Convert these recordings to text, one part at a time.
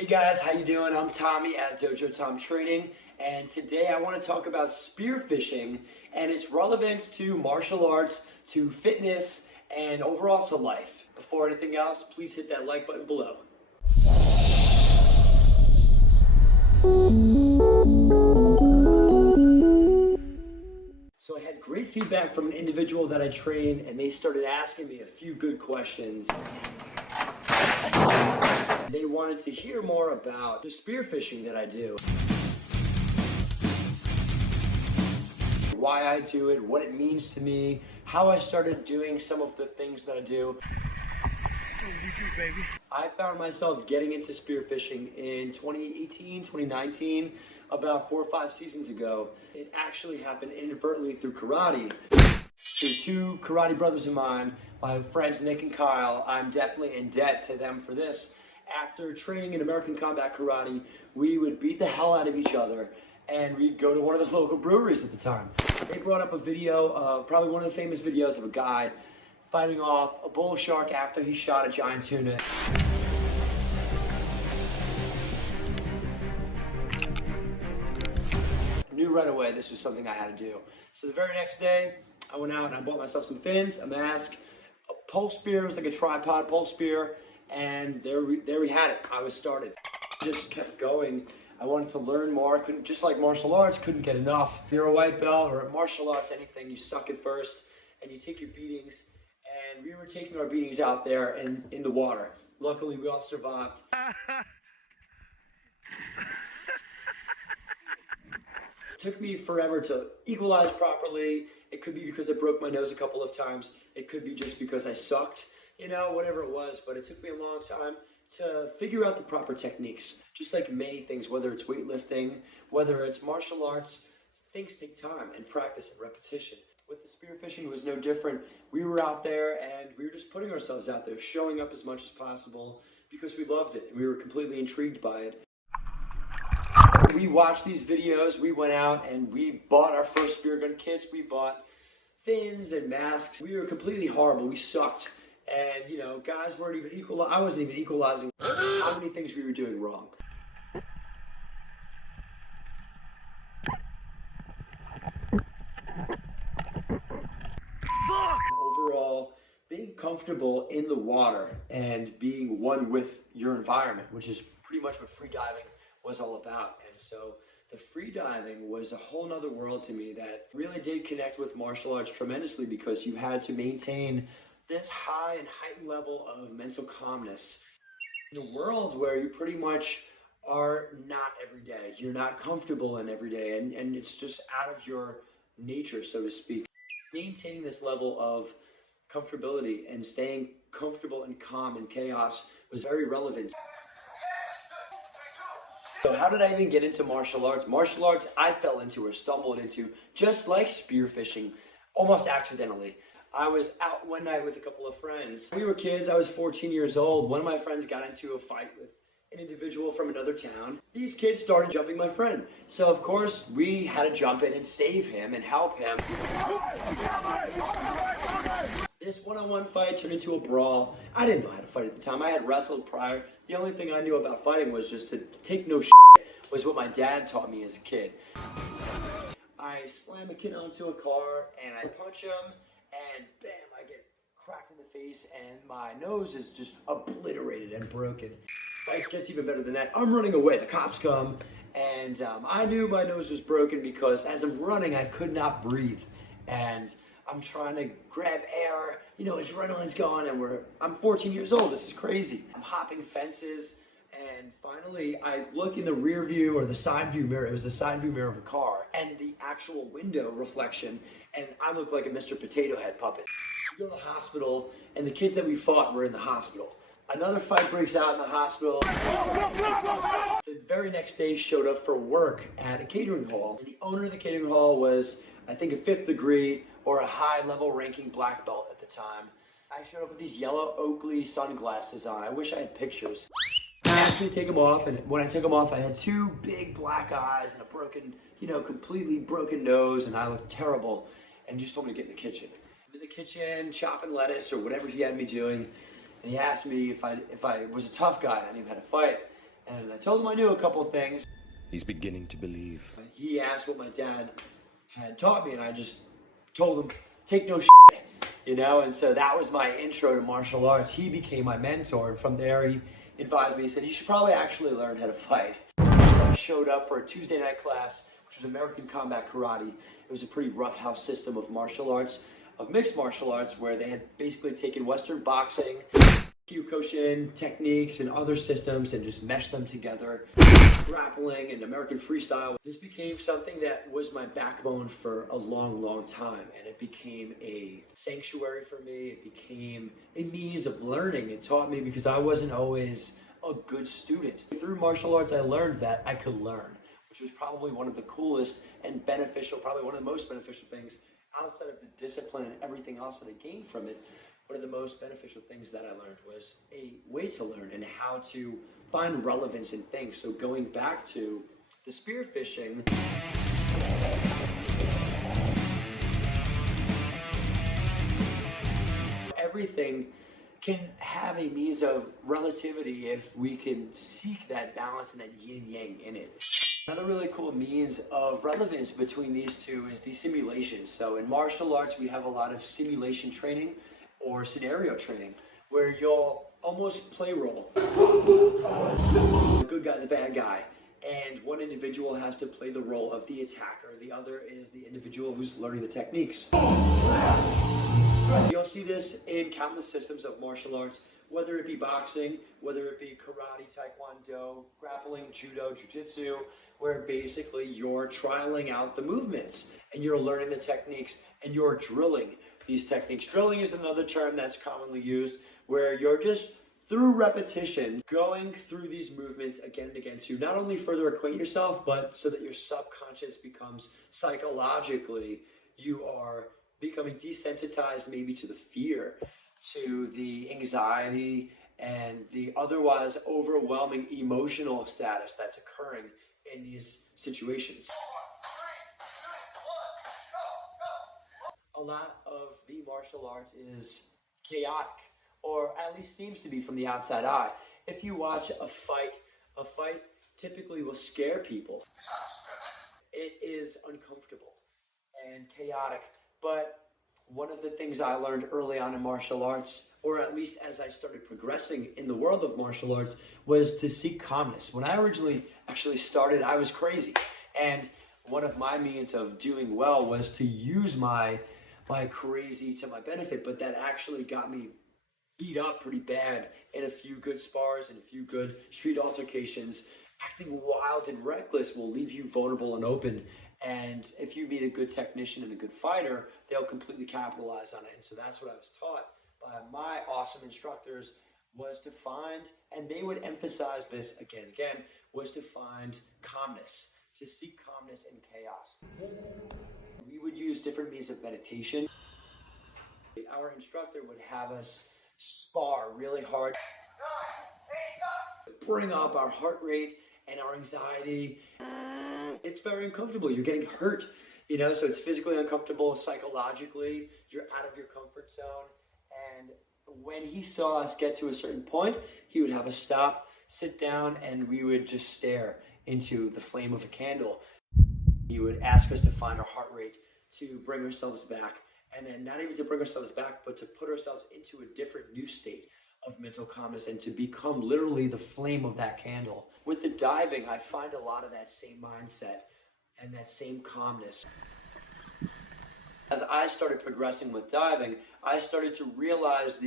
Hey guys, how you doing? I'm Tommy at Dojo Tom Training, and today I want to talk about spearfishing and its relevance to martial arts, to fitness, and overall to life. Before anything else, please hit that like button below. So I had great feedback from an individual that I train, and they started asking me a few good questions. They wanted to hear more about the spearfishing that I do. Why I do it, what it means to me, how I started doing some of the things that I do. I found myself getting into spearfishing in 2018, 2019, about 4 or 5 seasons ago. It actually happened inadvertently through karate. Through two karate brothers of mine, my friends Nick and Kyle. I'm definitely in debt to them for this. After training in American Combat Karate, we would beat the hell out of each other, and we'd go to one of the local breweries at the time. They brought up a video, probably one of the famous videos of a guy fighting off a bull shark after he shot a giant tuna. I knew right away this was something I had to do. So the very next day, I went out and I bought myself some fins, a mask, a pole spear. It was like a tripod pole spear, and there we had it. I was started. Just kept going. I wanted to learn more. Couldn't, just like martial arts, couldn't get enough. If you're a white belt or at martial arts, anything, you suck at first and you take your beatings. And we were taking our beatings out there in the water. Luckily, we all survived. It took me forever to equalize properly. It could be because I broke my nose a couple of times. It could be just because I sucked, you know, whatever it was. But it took me a long time to figure out the proper techniques. Just like many things, whether it's weightlifting, whether it's martial arts, things take time and practice and repetition. With the spearfishing, it was no different. We were out there and we were just putting ourselves out there, showing up as much as possible because we loved it and we were completely intrigued by it. We watched these videos, we went out and we bought our first spear gun kits, we bought fins and masks. We were completely horrible, we sucked. And you know, guys weren't even I wasn't even equalizing how many things we were doing wrong. Overall, being comfortable in the water and being one with your environment, which is pretty much what free diving was all about. And so the free diving was a whole nother world to me that really did connect with martial arts tremendously because you had to maintain this high and heightened level of mental calmness in a world where you pretty much are not every day. You're not comfortable in every day, and it's just out of your nature, so to speak. Maintaining this level of comfortability and staying comfortable and calm in chaos was very relevant. So how did I even get into martial arts? Martial arts I fell into or stumbled into, just like spearfishing, almost accidentally. I was out one night with a couple of friends. We were kids, I was 14 years old. One of my friends got into a fight with an individual from another town. These kids started jumping my friend. So of course, we had to jump in and save him and help him. This one-on-one fight turned into a brawl. I didn't know how to fight at the time. I had wrestled prior. The only thing I knew about fighting was just to take no shit, was what my dad taught me as a kid. I slam a kid onto a car and I punch him and bam, I get cracked in the face and my nose is just obliterated and broken. It gets even better than that. I'm running away. The cops come and I knew my nose was broken because as I'm running, I could not breathe. And I'm trying to grab air, you know, adrenaline's going and I'm 14 years old, this is crazy. I'm hopping fences and finally I look in the rear view or the side view mirror, it was the side view mirror of a car, and the actual window reflection, and I look like a Mr. Potato Head puppet. We go to the hospital and the kids that we fought were in the hospital. Another fight breaks out in the hospital. The very next day showed up for work at a catering hall. And the owner of the catering hall was, I think, a 5th degree or a high-level ranking black belt at the time. I showed up with these yellow Oakley sunglasses on. I wish I had pictures. He asked me to take them off, and when I took them off, I had 2 big black eyes and a broken, you know, completely broken nose, and I looked terrible. And he just told me to get in the kitchen. I'm in the kitchen, chopping lettuce or whatever he had me doing, and he asked me if I was a tough guy and I knew how to fight. And I told him I knew a couple things. He's beginning to believe. He asked what my dad had taught me, and I just told him, take no you know, and so that was my intro to martial arts. He became my mentor, and from there he advised me, he said, you should probably actually learn how to fight. I showed up for a Tuesday night class, which was American Combat Karate. It was a pretty rough house system of martial arts, of mixed martial arts, where they had basically taken Western boxing, Kyokushin techniques and other systems and just meshed them together. Grappling and American freestyle. This became something that was my backbone for a long, long time, and it became a sanctuary for me. It became a means of learning. It taught me because I wasn't always a good student. Through martial arts, I learned that I could learn, which was probably one of the coolest and beneficial, probably one of the most beneficial things outside of the discipline and everything else that I gained from it. One of the most beneficial things that I learned was a way to learn and how to find relevance in things. So going back to the spearfishing, everything can have a means of relativity if we can seek that balance and that yin yang in it. Another really cool means of relevance between these two is the simulation. So in martial arts, we have a lot of simulation training or scenario training, where you'll almost play role. The good guy, the bad guy. And one individual has to play the role of the attacker. The other is the individual who's learning the techniques. You'll see this in countless systems of martial arts, whether it be boxing, whether it be karate, taekwondo, grappling, judo, jiu-jitsu, where basically you're trialing out the movements and you're learning the techniques and you're drilling these techniques. Drilling is another term that's commonly used, where you're just through repetition going through these movements again and again to not only further acquaint yourself, but so that your subconscious becomes psychologically, you are becoming desensitized maybe to the fear, to the anxiety, and the otherwise overwhelming emotional status that's occurring in these situations. A lot of the martial arts is chaotic, or at least seems to be from the outside eye. If you watch a fight typically will scare people. It is uncomfortable and chaotic, but one of the things I learned early on in martial arts, or at least as I started progressing in the world of martial arts, was to seek calmness. When I originally actually started, I was crazy, and one of my means of doing well was to use my crazy to my benefit, but that actually got me beat up pretty bad in a few good spars and a few good street altercations. Acting wild and reckless will leave you vulnerable and open, and if you meet a good technician and a good fighter, they'll completely capitalize on it. And so that's what I was taught by my awesome instructors, was to find, and they would emphasize this again and again, was to find calmness, to seek calmness in chaos. We would use different means of meditation. Our instructor would have us spar really hard, bring up our heart rate and our anxiety. It's very uncomfortable. You're getting hurt, you know, so it's physically uncomfortable, psychologically, you're out of your comfort zone. And when he saw us get to a certain point, he would have us stop, sit down, and we would just stare into the flame of a candle. He would ask us to find our heart rate, to bring ourselves back, and then not even to bring ourselves back, but to put ourselves into a different new state of mental calmness and to become literally the flame of that candle. With the diving, I find a lot of that same mindset and that same calmness. As I started progressing with diving, I started to realize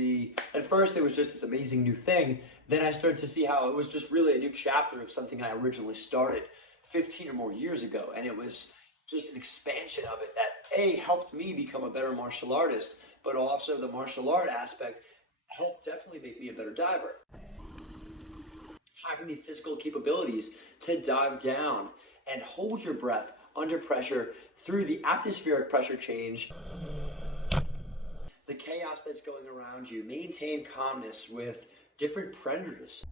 at first it was just this amazing new thing. Then I started to see how it was just really a new chapter of something I originally started 15 or more years ago. And it was just an expansion of it that helped me become a better martial artist, but also the martial art aspect helped definitely make me a better diver. Having the physical capabilities to dive down and hold your breath under pressure through the atmospheric pressure change, the chaos that's going around you, maintain calmness with different predators.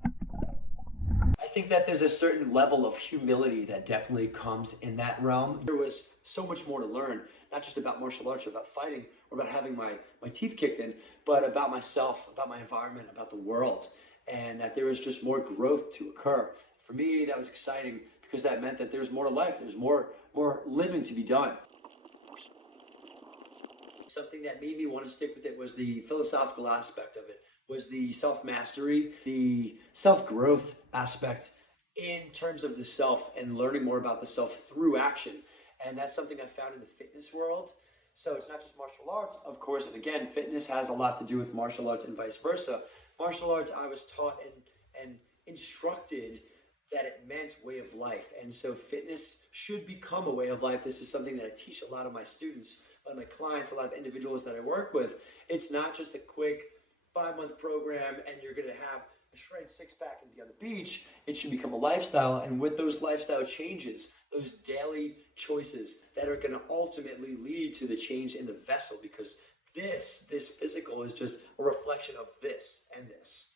I think that there's a certain level of humility that definitely comes in that realm. There was so much more to learn, not just about martial arts or about fighting or about having my teeth kicked in, but about myself, about my environment, about the world, and that there was just more growth to occur For me, that was exciting because that meant that there's more to life. There's more living to be done. Something that made me want to stick with it was the philosophical aspect of it, was the self-mastery, the self-growth aspect in terms of the self and learning more about the self through action. And that's something I found in the fitness world. So it's not just martial arts, of course, and again, fitness has a lot to do with martial arts and vice versa. Martial arts, I was taught and instructed that it meant way of life. And so fitness should become a way of life. This is something that I teach a lot of my students, a lot of my clients, a lot of individuals that I work with. It's not just a quick 5-month program and you're gonna have a shredded six-pack and be on the beach. It should become a lifestyle, and with those lifestyle changes, those daily choices that are gonna ultimately lead to the change in the vessel, because this physical is just a reflection of this and this.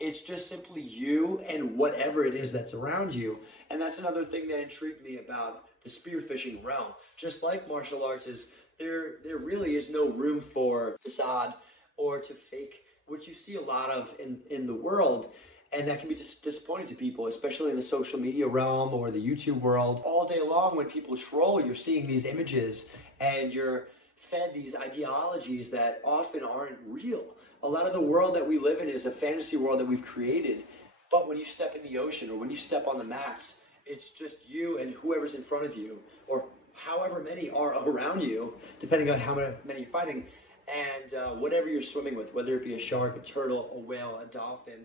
It's just simply you and whatever it is that's around you. And that's another thing that intrigued me about the spearfishing realm. Just like martial arts, is there really is no room for facade or to fake, which you see a lot of in the world. And that can be just disappointing to people, especially in the social media realm or the YouTube world. All day long when people troll, you're seeing these images and you're fed these ideologies that often aren't real. A lot of the world that we live in is a fantasy world that we've created. But when you step in the ocean or when you step on the mats, it's just you and whoever's in front of you, or however many are around you, depending on how many you're fighting, and whatever you're swimming with, whether it be a shark, a turtle, a whale, a dolphin,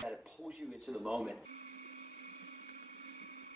that it pulls you into the moment.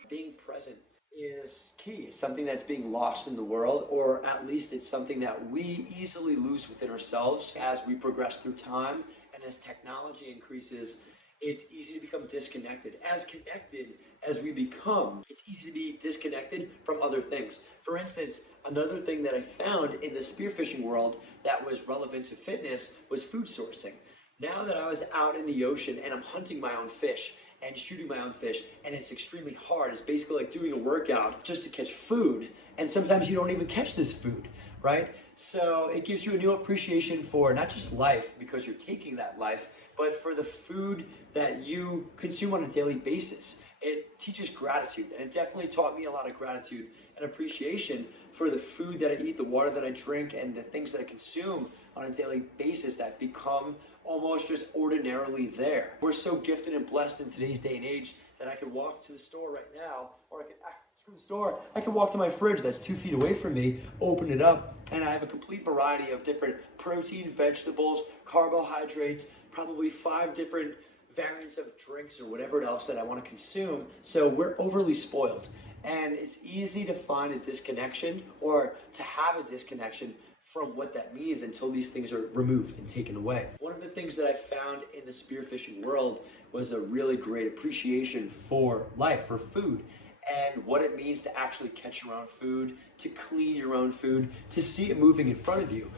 Being present is key. It's something that's being lost in the world, or at least it's something that we easily lose within ourselves as we progress through time, and as technology increases, it's easy to become disconnected. As connected as we become, it's easy to be disconnected from other things. For instance, another thing that I found in the spearfishing world that was relevant to fitness was food sourcing. Now that I was out in the ocean and I'm hunting my own fish and shooting my own fish, and it's extremely hard. It's basically like doing a workout just to catch food, and sometimes you don't even catch this food, right? So it gives you a new appreciation for not just life, because you're taking that life, but for the food that you consume on a daily basis. It teaches gratitude, and it definitely taught me a lot of gratitude and appreciation for the food that I eat, the water that I drink, and the things that I consume on a daily basis that become almost just ordinarily there. We're so gifted and blessed in today's day and age that I could walk to the store right now, or I could from the store, I can walk to my fridge that's 2 feet away from me, open it up, and I have a complete variety of different protein, vegetables, carbohydrates, probably 5 different variants of drinks or whatever else that I want to consume. So we're overly spoiled, and it's easy to find a disconnection or to have a disconnection from what that means until these things are removed and taken away. One of the things that I found in the spearfishing world was a really great appreciation for life, for food, and what it means to actually catch your own food, to clean your own food, to see it moving in front of you.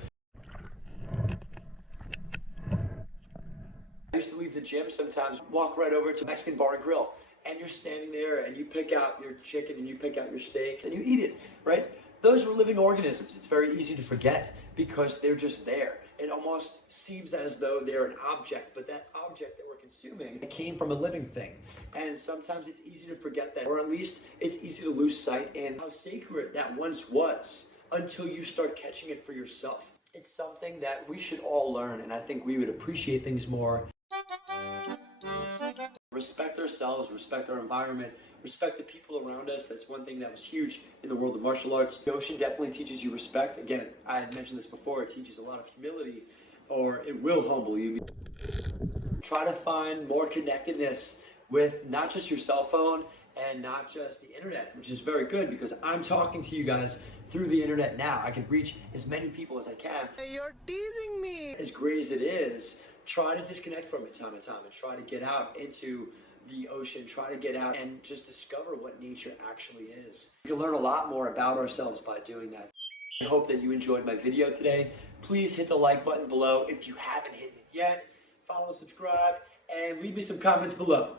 I used to leave the gym sometimes, walk right over to Mexican bar and grill, and you're standing there and you pick out your chicken and you pick out your steak and you eat it, right? Those were living organisms. It's very easy to forget because they're just there. It almost seems as though they're an object, but that object that we're consuming came from a living thing. And sometimes it's easy to forget that, or at least it's easy to lose sight in how sacred that once was until you start catching it for yourself. It's something that we should all learn, and I think we would appreciate things more. Respect ourselves, respect our environment, respect the people around us. That's one thing that was huge in the world of martial arts. The ocean definitely teaches you respect. Again, I had mentioned this before, it teaches a lot of humility, or it will humble you. Try to find more connectedness with not just your cell phone and not just the internet, which is very good because I'm talking to you guys through the internet now. I can reach as many people as I can. You're teasing me! As great as it is, try to disconnect from it time to time and try to get out into the ocean, try to get out and just discover what nature actually is. We can learn a lot more about ourselves by doing that. I hope that you enjoyed my video today. Please hit the like button below if you haven't hit it yet. Follow, subscribe, and leave me some comments below.